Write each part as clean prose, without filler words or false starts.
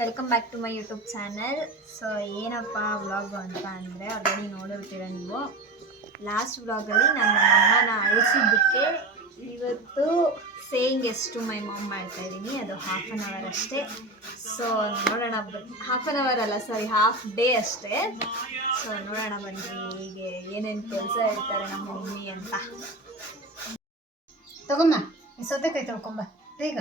Welcome back to my YouTube channel. So ಏನಪ್ಪ vlog ಅಂತ ಅಂದರೆ ಆಲ್ರೆಡಿ ನೋಡಿರ್ತೀರ ನೀವು. ಲಾಸ್ಟ್ ವ್ಲಾಗಲ್ಲಿ ನಾನು ನಮ್ಮ ಅಮ್ಮನ ಅಳಿಸಿದ್ದಕ್ಕೆ ಇವತ್ತು ಸೇಯಿಂಗ್ ಎಷ್ಟು ಮೈ ಮಾಮ್ ಮಾಡ್ತಾಯಿದ್ದೀನಿ. ಅದು ಹಾಫ್ ಆನ್ ಅವರ್ ಅಷ್ಟೇ. ಸೊ ನೋಡೋಣ ಹಾಫ್ ಆನ್ ಅವರ್ ಅಲ್ಲ ಸಾರಿ ಹಾಫ್ ಡೇ ಅಷ್ಟೇ. ಸೊ ನೋಡೋಣ ಬನ್ನಿ ಹೀಗೆ ಏನೇನು ಕೆಲಸ ಇರ್ತಾರೆ ನಮ್ಮ ಮಮ್ಮಿ ಅಂತ. ತಗೊಮ್ಮ ಸೌತೆಕಾಯಿ ತೊಳ್ಕೊಂಬ ಬೇಗ.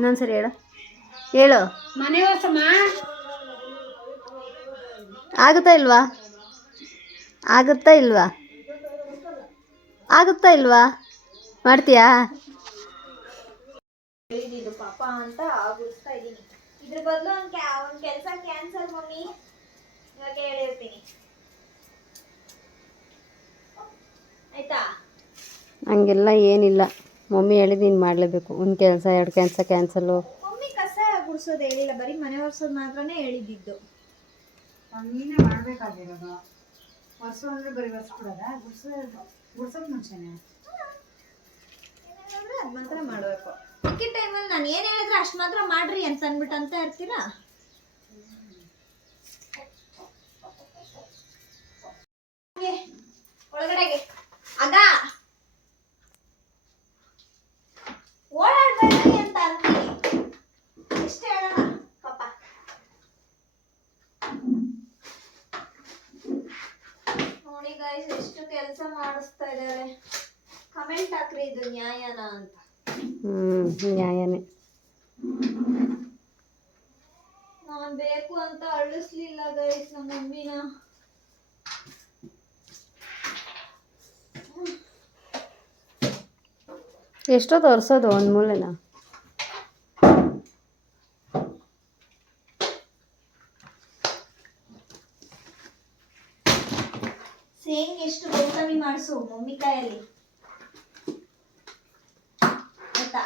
ಇನ್ನೊಂದ್ಸರಿ ಹೇಳು ಮನೆ ವಾಸಮ್ಮ ಆಗುತ್ತಾ ಇಲ್ವಾ ಮಾಡ್ತೀಯಾ? ಹೇಳಿದ್ದು ಪಾಪ ಅಂತ ಆಗುತ್ತಾ ಇದ್ದೀನಿ. ಇದ್ರ ಬದಲು ಒಂದು ಕೆಲಸ ಕ್ಯಾನ್ಸಲ್ ಮಮ್ಮಿ ಇವಾಗ ಹೇಳಿರ್ತೀನಿ ಆಯ್ತಾ? ಹಂಗೆಲ್ಲ ಏನಿಲ್ಲ, ಮಮ್ಮಿ ಹೇಳಿದ್ದು ನೀನು ಮಾಡಲೇಬೇಕು. ಒಂದು ಕೆಲಸ ಎರಡು ಕೆಲಸ ಕ್ಯಾನ್ಸಲ್ಲು. ಮಮ್ಮಿ ಕಸ ಗುಡಿಸೋದು ಹೇಳಿಲ್ಲ, ಬರೀ ಮನೆ ಒರೆಸೋದು ಮಾತ್ರನೇ ಹೇಳಿದ್ದು. ನೀನೇ ಮಾಡಬೇಕಾಗಿರೋದು. ವರ್ಷ ಅಂದರೆ ಬರೀ ಒರೆಸ್ಬಿಡೋದ? ಗುಡ್ಸೋದು ಮುಂಚೆನೆ ಅದು ಮಾತ್ರ ಮಾಡಬೇಕು. ಮಿಕ್ಕಿದ ಟೈಮಲ್ಲಿ ನಾನು ಏನು ಹೇಳಿದ್ರೆ ಅಷ್ಟು ಮಾತ್ರ ಮಾಡ್ರಿ ಅಂತ ಅಂದ್ಬಿಟ್ಟು ಅಂತ ಇರ್ತೀರಾ? ಒಳಗಡೆಗೆ ಆಗ ಓಡಾಡ್ಬೇಡ್ರಿ ಅಂತ ಅಂತೀನಿ. ಎಷ್ಟು ಹೇಳೋಣ ಪಾಪ. ನೋಡಿ ಗೈಸ್ ಎಷ್ಟು ಕೆಲಸ ಮಾಡಿಸ್ತಾ ಇದ್ದಾರೆ. ಕಮೆಂಟ್ ಹಾಕ್ರಿ ಇದು ನ್ಯಾಯನಾ ಅಂತ. ನ್ಯಾಯನೇ. ನಾನು ಬೇಕು ಅಂತ ಅಳಿಸ್ಲಿಲ್ಲ ಗೈಸ್ ನಮ್ಮ ಮಮ್ಮಿನ. ಎಷ್ಟೊತ್ತು ಒರೆಸೋದು ಒಂದು ಮೂಲೆನ? ಸೇಂಗ್ ಎಷ್ಟು ಗೌತಮಿ ಮಾಡಿಸು ಮಮ್ಮಿ ಕಾಯಲ್ಲಿ ಆಯ್ತಾ?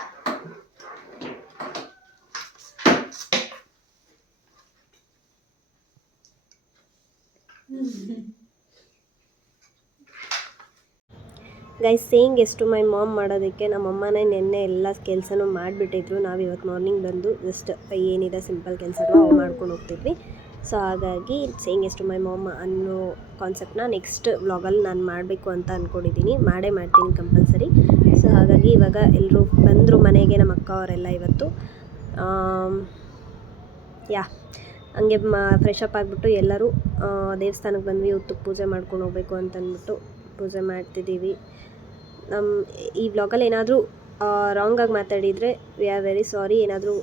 ಗೈಸ್, ಸೇಯಿಂಗ್ ಎಷ್ಟು ಮೈ ಮಾಮ್ ಮಾಡೋದಕ್ಕೆ ನಮ್ಮಮ್ಮನೇ ನೆನ್ನೆ ಎಲ್ಲ ಕೆಲಸನೂ ಮಾಡಿಬಿಟ್ಟಿದ್ರು. ನಾವು ಇವತ್ತು ಮಾರ್ನಿಂಗ್ ಬಂದು ಜಸ್ಟ್ ಏನಿದೆ ಸಿಂಪಲ್ ಕೆಲಸಗಳು ಅವು ಮಾಡ್ಕೊಂಡು ಹೋಗ್ತಿದ್ವಿ. ಸೊ ಹಾಗಾಗಿ ಸೇಯಿಂಗ್ ಎಷ್ಟು ಮೈ ಮಾಮ್ ಅನ್ನೋ ಕಾನ್ಸೆಪ್ಟನ್ನ ನೆಕ್ಸ್ಟ್ ವ್ಲಾಗಲ್ಲಿ ನಾನು ಮಾಡಬೇಕು ಅಂತ ಅಂದ್ಕೊಂಡಿದ್ದೀನಿ. ಮಾಡ್ತೀನಿ ಕಂಪಲ್ಸರಿ. ಸೊ ಹಾಗಾಗಿ ಇವಾಗ ಎಲ್ಲರೂ ಬಂದರು ಮನೆಗೆ, ನಮ್ಮ ಅಕ್ಕ ಅವರೆಲ್ಲ ಇವತ್ತು. ಹಂಗೆ ಫ್ರೆಶ್ ಅಪ್ ಆಗಿಬಿಟ್ಟು ಎಲ್ಲರೂ ದೇವಸ್ಥಾನಕ್ಕೆ ಬಂದ್ವಿ. ಹೊತ್ತಿಗೆ ಪೂಜೆ ಮಾಡ್ಕೊಂಡು ಹೋಗ್ಬೇಕು ಅಂತಂದ್ಬಿಟ್ಟು ಪೂಜೆ ಮಾಡ್ತಿದ್ದೀವಿ. ಈ ವ್ಲಾಗಲ್ಲಿ ಏನಾದರೂ ರಾಂಗಾಗಿ ಮಾತಾಡಿದರೆ ವಿ ಆರ್ ವೆರಿ ಸಾರಿ. ಏನಾದರೂ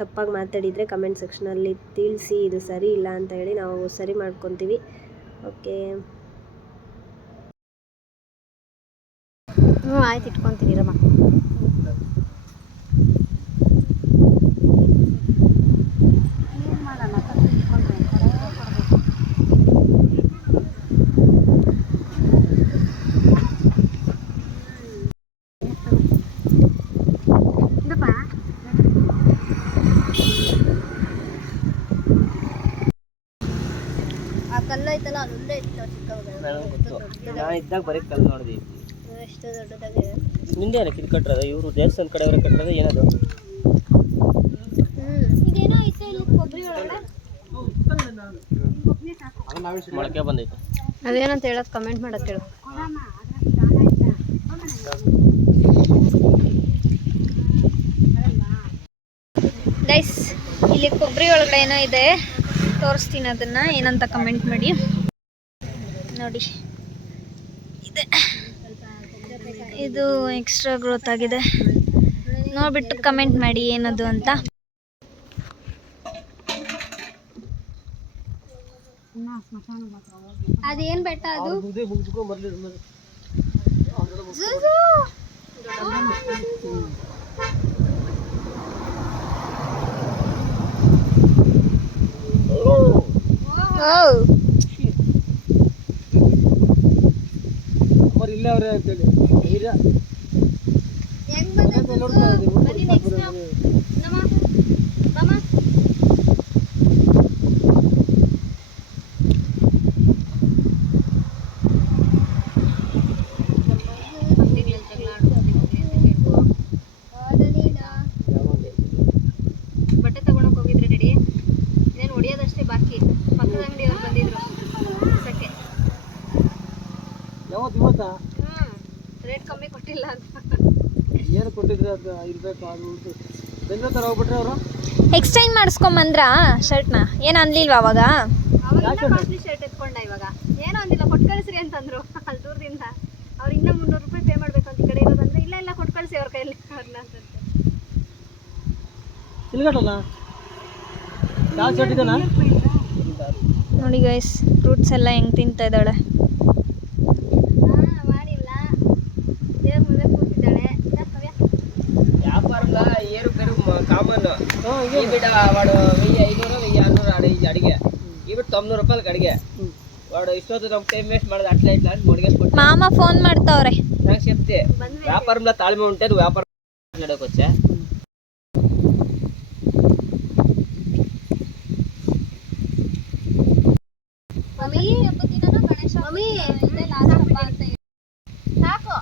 ತಪ್ಪಾಗಿ ಮಾತಾಡಿದರೆ ಕಮೆಂಟ್ ಸೆಕ್ಷನಲ್ಲಿ ತಿಳಿಸಿ, ಇದು ಸರಿ ಇಲ್ಲ ಅಂತ ಹೇಳಿ ನಾವು ಸರಿ ಮಾಡ್ಕೊತೀವಿ. ಓಕೆ, ಆಯ್ತು, ಇಟ್ಕೊತೀನಿ ರಮ್ಮ. ಕಲ್ಲೈತಲ್ಲ ಅದೊಂದೇ ಇತ್ತು ನಾನು ಇದ್ದಾಗ ಬರೀ ಕಲ್ಲು ನೋಡಿದ್ವಿ. ಎಷ್ಟು ದೊಡ್ಡದಾಗಿದೆ. ನಿಂದೆ ಏನಕ್ಕೆ ಇದು ಕಟ್ಟರದ? ಇವರು ದೇವಸ್ಥಾನ ಕಡೆಯವರೇ ಕಟ್ಟರದ ಏನದು? ಇದೇನೋ ಐತೆ ಇಲ್ಲಿ ಕೊಬ್ಬರಿ ಒಳಗಡೆ ಮೊಳಕೆ ಬಂದೈತೆ. ಅದೇನಂತ ಹೇಳೋದು ಕಮೆಂಟ್ ಮಾಡೋದು ಹೇಳು. ಗೈಸ್, ಇಲ್ಲಿ ಕೊಬ್ಬರಿ ಒಳಗಡೆ ಏನೋ ಇದೆ, ತೋರಿಸ್ತೀನಿ ಅದನ್ನು, ಏನಂತ ಕಮೆಂಟ್ ಮಾಡಿ. ನೋಡಿ ಇದೆ, ಇದು ಎಕ್ಸ್ಟ್ರಾ ಗ್ರೋತ್ ಆಗಿದೆ. ನೋಡ್ಬಿಟ್ಟು ಕಮೆಂಟ್ ಮಾಡಿ ಏನದು ಅಂತ. ಅದೇನು ಬೆಟ್ಟ ಅದು? ಇಲ್ಲೇ ಅವ್ರೆ ಅಂತೇಳಿ ಗೊತ್ತಾ ರೇಟ್ ಕಮ್ಮಿ ಕೊಟ್ಟಿಲ್ಲ ಅಂತ. ಏನು ಕೊಟ್ಟಿದ್ರೆ ಅದು ಇರಬೇಕು. ಅದು ಬೆಂಗಳೂರು ಥರ ಹೋಗ್ಬಿಟ್ರೆ ಅವರು ಎಕ್ಸ್ಚೇಂಜ್ ಮಾಡಿಸ್ಕೊಂಬಂದ್ರಾ ಶರ್ಟ್ನ? ಏನು ಅನ್ಲಿಲ್ವಾ ಅವಾಗ? ಅವಾಗ ಕಾಸ್ಟ್ಲಿ ಶರ್ಟ್ ಎತ್ಕೊಂಡ, ಇವಾಗ ಏನೋ ಅಂದಿಲ್ಲ, ಕೊಟ್ಟು ಕಳಿಸ್ರಿ ಅಂತಂದ್ರು ಅಲ್ಲಿ ದೂರದಿಂದ. ಅವ್ರು ಇನ್ನೂ 300 ರೂಪಾಯಿ ಪೇ ಮಾಡ್ಬೇಕು ಅಂತ ಈ ಕಡೆ ಇರೋದಂದ್ರೆ, ಇಲ್ಲ ಕೊಟ್ಟು ಕಳಿಸಿ ಅವ್ರ ಕೈಯಲ್ಲಿ ಅವ್ರನ್ನ ಅಂತ. ತಿಳ್ಗಟ್ಟಲ್ಲ ಯಾವ ಶರ್ಟ್ ಇದೆನಾ? ನೋಡಿ ಗೈಸ್, ಫ್ರೂಟ್ಸ್ ಎಲ್ಲ ಹೆಂಗೆ ತಿಂತಾ ಇದ್ದಾಳೆ. ಮಾಡಿಲ್ಲ, ದೇವ್ರ ಮುಂದೆ ಕೂತಿದ್ದಾಳೆ. వ్యాపారంలో ఏరు పెరుగు కామన్ ఈ బిడ్డ వాడు 1500 1600 అడిగే ఈ బిడ్డ 900 రూపాయలకి అడిగే వాడు ఇష్టొద్దు నమ్ము టైం వేస్ట్ ಮಾಡೋದು అట్లా ఇట్లా అని మొడిగేసుకుంటా. ಮಾಮ ಫೋನ್ ಮಾಡ್ತಾವ್ರೆ. నాకు చెప్తే వ్యాపారంలో తాళమే ఉంటే నువ్వు వ్యాపారం మాట్లాడకు వచ్చా. ಮಮ್ಮಿ ಮಮ್ಮಿ ಸಾಕು.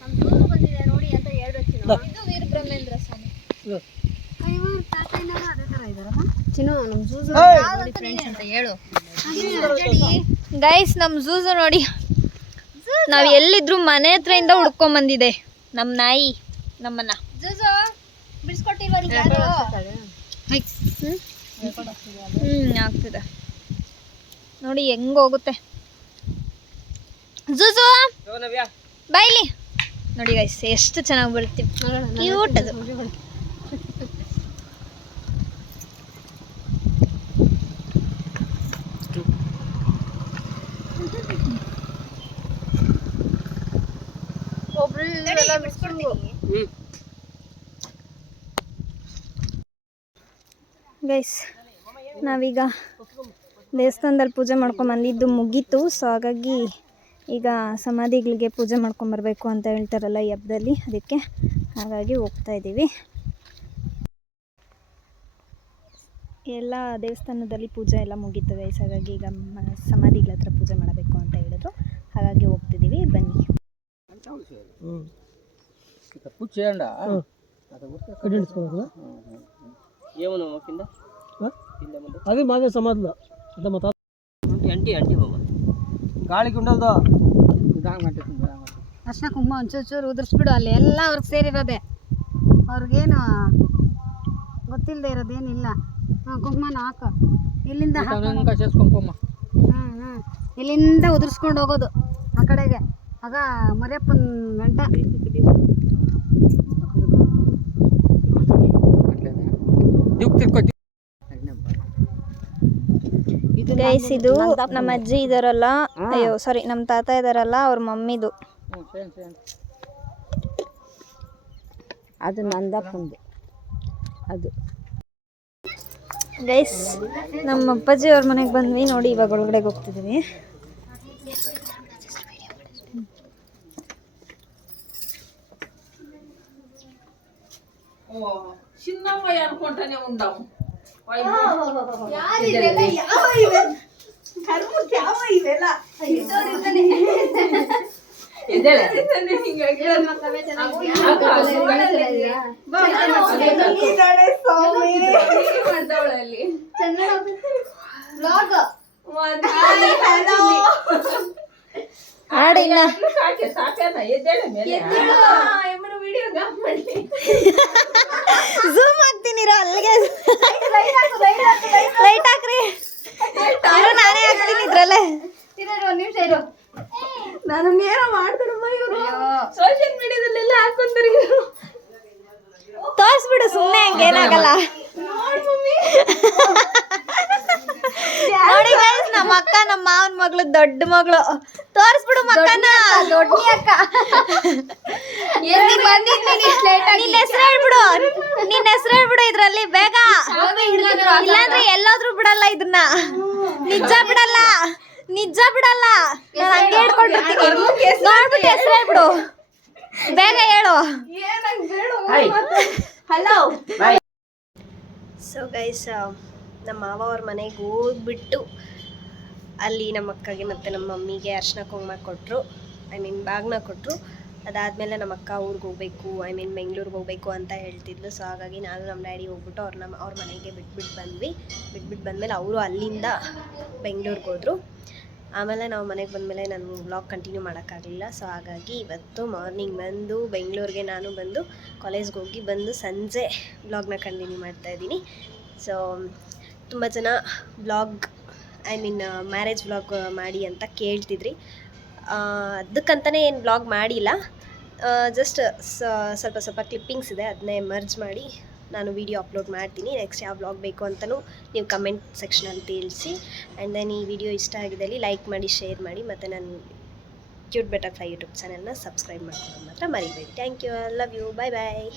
ನಮ್ಮ ಜೂಜು ಬಂದಿದೆ ನೋಡಿ ಅಂತ ಹೇಳ್ಬೇಕು. ಇದು ವೀರಬ್ರಹ್ಮೇಂದ್ರ ಸ್ವಾಮಿ. ಅದೇ ಥರ ಇದಾರಲ್ಲ ಚಿನ್ನು, ನಮ್ಮ ಜೂಜು ನೋಡಿ ಫ್ರೆಂಡ್ಸ್ ಅಂತ ಹೇಳು. ಗೈಸ್, ನಮ್ಮ ಝೂಝು ನೋಡಿ, ನಾವು ಎಲ್ಲಿದ್ರು ಮನೆ ಹತ್ರದಿಂದ ಹುಡ್ಕೊಂಬಂದಿದೆ ನಮ್ಮ ನಾಯಿ ನಮ್ಮನ್ನ. ಜೂಜು ಬಿಡಿಸ್ಕೊಟ್ಟಿಲ್ವ ಯಾರು? ಆಗ್ತಿದೆ ನೋಡಿ ಹೆಂಗ್ ಹೋಗುತ್ತೆ. ಝೂಝು ಬೈಲಿ ನೋಡಿ ಗೈಸ್, ಎಷ್ಟು ಚೆನ್ನಾಗಿ ಬರ್ತೀವಿ. ಕ್ಯೂಟ್ ಅದು. ಗೈಸ್, ನಾವೀಗ ದೇವಸ್ಥಾನದಲ್ಲಿ ಪೂಜೆ ಮಾಡ್ಕೊಂಬಂದಿದ್ದು ಮುಗೀತು. ಸೊ ಹಾಗಾಗಿ ಈಗ ಸಮಾಧಿಗಳಿಗೆ ಪೂಜೆ ಮಾಡ್ಕೊಂಬರ್ಬೇಕು ಅಂತ ಹೇಳ್ತಾರಲ್ಲ ಈ ಹಬ್ಬದಲ್ಲಿ, ಅದಕ್ಕೆ ಹಾಗಾಗಿ ಹೋಗ್ತಾ ಇದ್ದೀವಿ. ಎಲ್ಲ ದೇವಸ್ಥಾನದಲ್ಲಿ ಪೂಜೆ ಎಲ್ಲ ಮುಗೀತು ಗೈಸ್. ಹಾಗಾಗಿ ಈಗ ಸಮಾಧಿಗಳ ಹತ್ರ ಪೂಜೆ ಮಾಡಬೇಕು ಅಂತ ಹೇಳಿದ್ರು, ಹಾಗಾಗಿ ಹೋಗ್ತಿದ್ದೀವಿ. ಬನ್ನಿ. చేయండి ఏమన్నా కింద అది మాదే సమాధిలో అంటీ అంటీ బాబా గాలికి ఉండదు. ಅರ್ಶಿನ ಕುಂಕುಮ ಒಂಚೂರು ಉದುರಿಸ್ಬಿಡು. ಅಲ್ಲಿ ಎಲ್ಲ ಅವ್ರಿಗೆ ಸೇರಿರೋದೆ, ಅವ್ರಿಗೇನು ಗೊತ್ತಿಲ್ಲದೆ ಇರೋದೇನಿಲ್ಲ. ಕುಂಕುಮನ ಹಾಕು, ಇಲ್ಲಿಂದ ಕುಂಕುಮ ಇಲ್ಲಿಂದ ಉದುರಿಸ್ಕೊಂಡು ಹೋಗೋದು ಆ ಕಡೆಗೆ. ಆಗ ಮರಿಯಪ್ಪನ ಗಂಟ ಗೈಸ್, ಇದು ನಮ್ಮ ಅಜ್ಜಿ ಇದಾರಲ್ಲ, ಅಯ್ಯೋ ಸಾರಿ, ನಮ್ಮ ತಾತ ಇದಾರಲ್ಲ, ಅವ್ರ ಮಮ್ಮಿದು. ಅದು ನಂದಪ್ಪಂದು. ಅದು ಗೈಸ್, ನಮ್ಮ ಅಪ್ಪಾಜಿ ಅವ್ರ ಮನೆಗೆ ಬಂದ್ವಿ ನೋಡಿ. ಇವಾಗ ಒಳಗಡೆಗೆ ಹೋಗ್ತಿದ್ದೀವಿ. చిన్నమ్మాయి అనుకుంటానే ఉందాము. ಆಡಿಲ್ಲ ಝೂಮ್ ಹಾಕ್ತೀನಿರ ಅಲ್ಲಿಗೆ. ಲೈಟ್ ಹಾಕ್ರಿ, ನಾನೇ ಹಾಕ್ತೀನಿ ಇದ್ರಲ್ಲೇ. ನಾನು ಏನೋ ಮಾಡ್ತಾರಮ್ಮ ಇವರು ಸೋಷಿಯಲ್ ಮೀಡಿಯಾದಲ್ಲೆಲ್ಲ ಹಾಕೊಂತಾರೆ. ತೋರಿಸ್ಬಿಡು ಸುಮ್ಮನೆ, ಹಂಗೇನಾಗಲ್ಲ. ನೋಡಿ ಗೈಸ್, ನಮ್ಮ ಅಕ್ಕ ನಮ್ಮ ಮಾವನ ಮಗಳು, ದೊಡ್ಡ ಮಗಳು. ತೋರಿಸ್ಬಿಡು ಮಕ್ಕನ. ದೊಡ್ಡ ಅಕ್ಕ, ನಿನ್ನ ಹೆಸರು ಹೇಳ್ಬಿಡು, ನಿನ್ನ ಹೆಸರು ಹೇಳ್ಬಿಡು ಇದ್ರಲ್ಲಿ ಬೇಗ. ಇಲ್ಲಾಂದ್ರೆ ಎಲ್ಲಾದ್ರೂ ಬಿಡಲ್ಲ ಇದನ್ನ. ನಿಜ ಬಿಡಲ್ಲ, ನಿಜ ಬಿಡಲ್ಲ. ನಾನು ಹಂಗೆ ಹೇಳ್ಕೊಂಡಿರ್ತೀನಿ. ನೋಡ್ಬಿಟ್ಟು ಹೆಸರು ಹೇಳ್ಬಿಡು, ಬೇಗ ಹೇಳು. ಹಲೋ. ಸೊ ಗೈಸ್, ನಮ್ಮ ಮಾವ ಅವ್ರ ಮನೆಗೆ ಹೋಗ್ಬಿಟ್ಟು ಅಲ್ಲಿ ನಮ್ಮ ಅಕ್ಕಗೆ ಮತ್ತು ನಮ್ಮ ಮಮ್ಮಿಗೆ ಅರ್ಶಿನ ಕುಂಕುಮ ಕೊಟ್ಟರು, ಐ ಮೀನ್ ಬಾಗ್ನ ಕೊಟ್ಟರು. ಅದಾದಮೇಲೆ ನಮ್ಮ ಅಕ್ಕ ಊರಿಗೆ ಹೋಗಬೇಕು, ಐ ಮೀನ್ ಬೆಂಗಳೂರಿಗೆ ಹೋಗಬೇಕು ಅಂತ ಹೇಳ್ತಿದ್ಲು. ಸೊ ಹಾಗಾಗಿ ನಾನು ನಮ್ಮ ಡ್ಯಾಡಿ ಹೋಗ್ಬಿಟ್ಟು ಅವ್ರ ಮನೆಗೆ ಬಿಟ್ಬಿಟ್ಟು ಬಂದಮೇಲೆ ಅವರು ಅಲ್ಲಿಂದ ಬೆಂಗಳೂರಿಗೆ ಹೋದರು. ಆಮೇಲೆ ನಾವು ಮನೆಗೆ ಬಂದಮೇಲೆ ನಾನು ವ್ಲಾಗ್ ಕಂಟಿನ್ಯೂ ಮಾಡೋಕ್ಕಾಗಲಿಲ್ಲ. ಸೊ ಹಾಗಾಗಿ ಇವತ್ತು ಮಾರ್ನಿಂಗ್ ಬಂದು ಬೆಂಗಳೂರಿಗೆ ನಾನು ಬಂದು ಕಾಲೇಜ್ಗೆ ಹೋಗಿ ಬಂದು ಸಂಜೆ ವ್ಲಾಗ್ನ ಕಂಟಿನ್ಯೂ ಮಾಡ್ತಾಯಿದ್ದೀನಿ. ಸೊ ತುಂಬ ಜನ vlog I mean marriage vlog ಮಾಡಿ ಅಂತ ಕೇಳ್ತಿದ್ರಿ. ಅದಕ್ಕಂತಲೇ ಏನು ವ್ಲಾಗ್ ಮಾಡಿಲ್ಲ, ಜಸ್ಟ್ ಸ್ವಲ್ಪ ಕ್ಲಿಪ್ಪಿಂಗ್ಸ್ ಇದೆ, ಅದನ್ನೇ ಮರ್ಜ್ ಮಾಡಿ ನಾನು ವಿಡಿಯೋ ಅಪ್ಲೋಡ್ ಮಾಡ್ತೀನಿ. ನೆಕ್ಸ್ಟ್ ಯಾವ ವ್ಲಾಗ್ ಬೇಕು ಅಂತಲೂ ನೀವು ಕಮೆಂಟ್ ಸೆಕ್ಷನಲ್ಲಿ ತಿಳಿಸಿ. ಆ್ಯಂಡ್ ದೆನ್ ಈ ವಿಡಿಯೋ ಇಷ್ಟ ಆಗಿದ್ದಲ್ಲಿ ಲೈಕ್ ಮಾಡಿ, ಶೇರ್ ಮಾಡಿ, ಮತ್ತು ನನ್ನ ಕ್ಯೂಟ್ ಬಟರ್ಫ್ಲೈ ಯೂಟ್ಯೂಬ್ ಚಾನಲ್ನ ಸಬ್ಸ್ಕ್ರೈಬ್ ಮಾಡ್ಕೊಳ್ಳೋದು ಮಾತ್ರ ಮರಿಬೇಡಿ. Thank you, I love you, bye bye.